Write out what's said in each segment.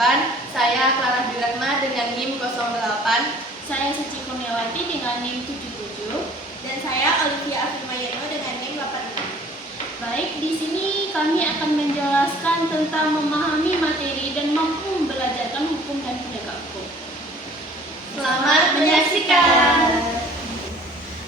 Saya Clara Duragma dengan NIM 08. Saya Suci Kurniawati dengan NIM 77. Dan saya Olivia Afirmayeno dengan NIM 86. Baik, di sini kami akan menjelaskan tentang memahami materi dan mampu membelajarkan hukum dan penegak hukum. Selamat menyaksikan.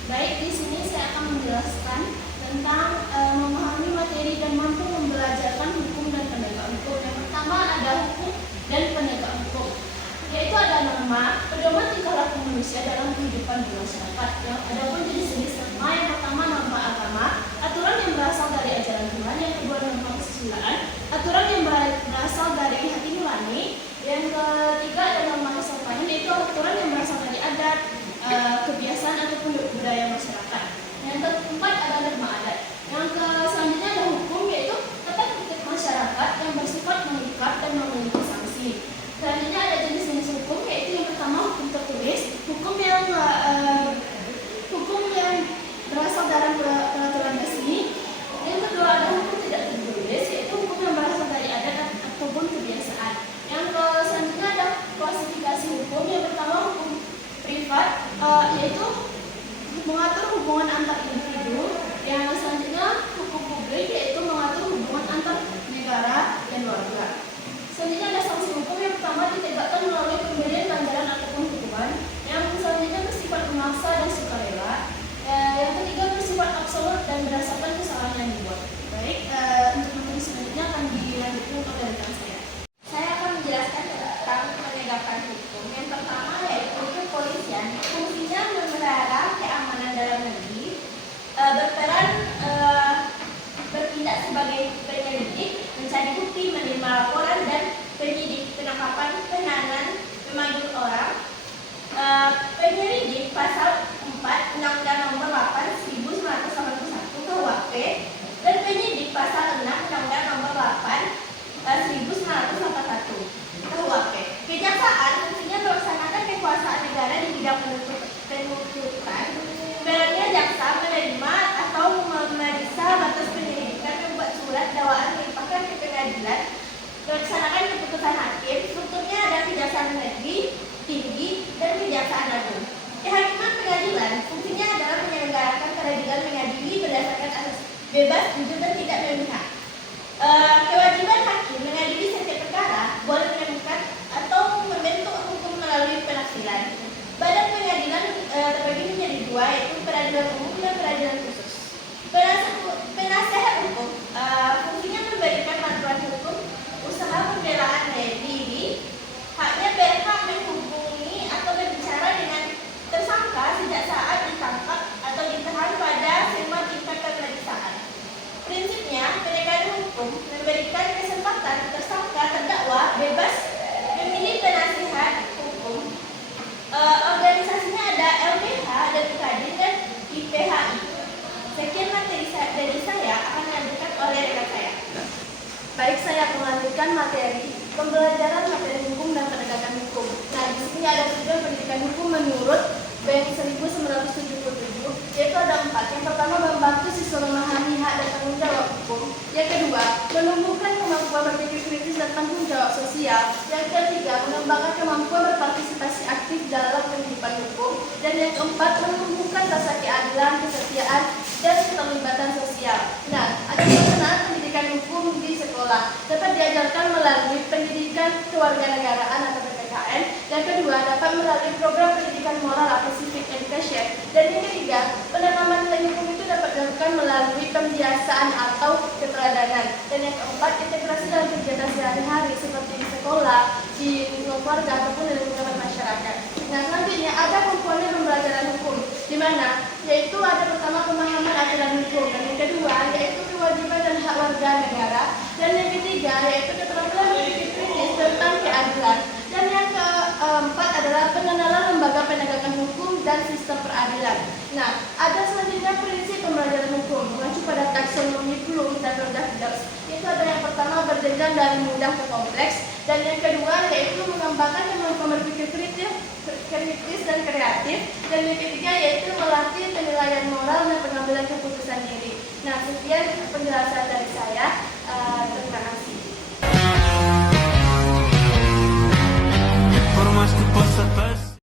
Baik, di sini saya akan menjelaskan tentang memahami materi dan mampu membelajarkan hukum dan penegak hukum. Yang pertama ada hukum dan penegak hukum, yaitu ada norma, pedoman tingkah laku manusia dalam kehidupan bermasyarakat. Yang ada pun jenis-jenis norma. Yang pertama norma agama, aturan yang berasal dari ajaran Tuhan. Yang kedua norma kesusilaan, aturan yang berasal dari hati nurani. Yang ketiga ada norma kesopanan, yaitu aturan yang berasal dari adat, kebiasaan ataupun budaya masyarakat. Yang keempat ada norma adat. Yang selanjutnya ada hukum, yaitu tata tertib masyarakat yang bersifat mengikat dan memiliki sanksi. Selanjutnya ada jenis-jenis hukum, yaitu yang pertama hukum tertulis, hukum yang berasal dari peraturan resmi. Yang kedua ada hukum tidak tertulis, yaitu hukum yang berasal dari adat ataupun kebiasaan. Yang selanjutnya ada klasifikasi hukum. Yang pertama hukum privat, yaitu mengatur hubungan antar individu. Yang selanjutnya hukum publik, yaitu mengatur hubungan antar negara dan warga. Selanjutnya ada sanksi hukum. Yang pertama ditegakkan melalui pemberian ganjaran ataupun hukuman. Yang selanjutnya bersifat memaksa dan sukarela. Yang ketiga bersifat absolut dan berdasarkan kesalahan yang dibuat. Baik, untuk materi selanjutnya akan dilanjutkan oleh rekan saya. Saya akan menjelaskan tentang penegakan hukum. Yang pertama yaitu kepolisian. Fungsinya memelihara keamanan dalam negeri, berperan bertindak sebagai penyelidik, mencari bukti, menerima laporan dan penyidik, penangkapan, penahanan, memanggil orang. Penyelidik pasal 4 Undang-Undang Nomor 8 1981 KUHP dan penyidik pasal 6 Undang-Undang Nomor 8 1981 KUHP. Kejaksaan fungsinya melaksanakan kekuasaan negara di bidang penuntutan. Perannya jaksa menerima atau memeriksa batas penyelidikan, membuat surat dakwaan, melimpahkan ke pengadilan, melaksanakan keputusan hakim. Strukturnya ada Kejaksaan Negeri Tinggi dan Kejaksaan Agung. Kehakiman pengadilan fungsinya adalah menyelenggarakan peradilan, mengadili berdasarkan asas bebas, jujur dan tidak memihak. Kewajiban hakim mengadili setiap perkara, boleh menemukan atau membentuk hukum melalui penafsiran. Badan pengadilan terbagi menjadi dua, yaitu peradilan umum dan peradilan khusus. Penasehat hukum fungsinya memberikan bantuan hukum, usaha pembelaan diri. Haknya berhak menghubungi atau berbicara dengan tersangka sejak saat ditangkap atau ditahan pada semua tingkat pemeriksaan. Prinsipnya, penegakan hukum memberikan kesempatan tersangka terdakwa bebas memilih penasihat hukum. Organisasinya ada LBH dan Kadin dan IPHI. Sekian materi dari saya, akan dilanjutkan oleh rekan saya. Baik, saya akan melanjutkan materi pembelajaran materi hukum dan penegakan hukum. Nah, di sini ada tujuan pendidikan hukum menurut BEM 1977, yaitu ada 4. Yang pertama, membantu siswa memahami hak dan tanggung jawab hukum. Yang kedua, menumbuhkan kemampuan berpikir kritis dan tanggung jawab sosial. Yang ketiga, mengembangkan kemampuan berpartisipasi aktif dalam kehidupan hukum. Dan yang keempat, menumbuhkan rasa keadilan, kesetiaan, dan keterlibatan sosial. Nah, ada pelaksanaan pendidikan hukum di sekolah dapat diajarkan melalui pendidikan kewarganegaraan atau PPKN. Yang kedua, dapat melalui program pendidikan moral atau civic education. Dan yang ketiga, penanaman nilai hukum itu dapat dilakukan melalui pembiasaan atau keteladanan. Dan yang keempat, integrasi dalam kegiatan sehari-hari seperti di sekolah, di lingkungan keluarga ataupun di lingkungan masyarakat. Nah, selanjutnya ada komponen pembelajaran hukum, di mana yaitu ada pertama pemahaman aturan hukum, dan yang kedua yaitu kewajiban dan hak warga negara, dan yang ketiga yaitu keterampilan berpikir kritis tentang keadilan, dan yang keempat adalah pengenalan lembaga penegakan hukum dan sistem peradilan. Nah, ada selanjutnya prinsip pembelajaran hukum mengacu pada taksonomi Bloom dan Rudolph. Itu ada yang pertama berjenjang dari mudah ke kompleks, dan yang kedua yaitu mengembangkan kemampuan berpikir kritis dan kreatif, dan yang ketiga yaitu melatih penilaian moral dan pengambilan keputusan diri. Nah, sekian penjelasan dari saya tentang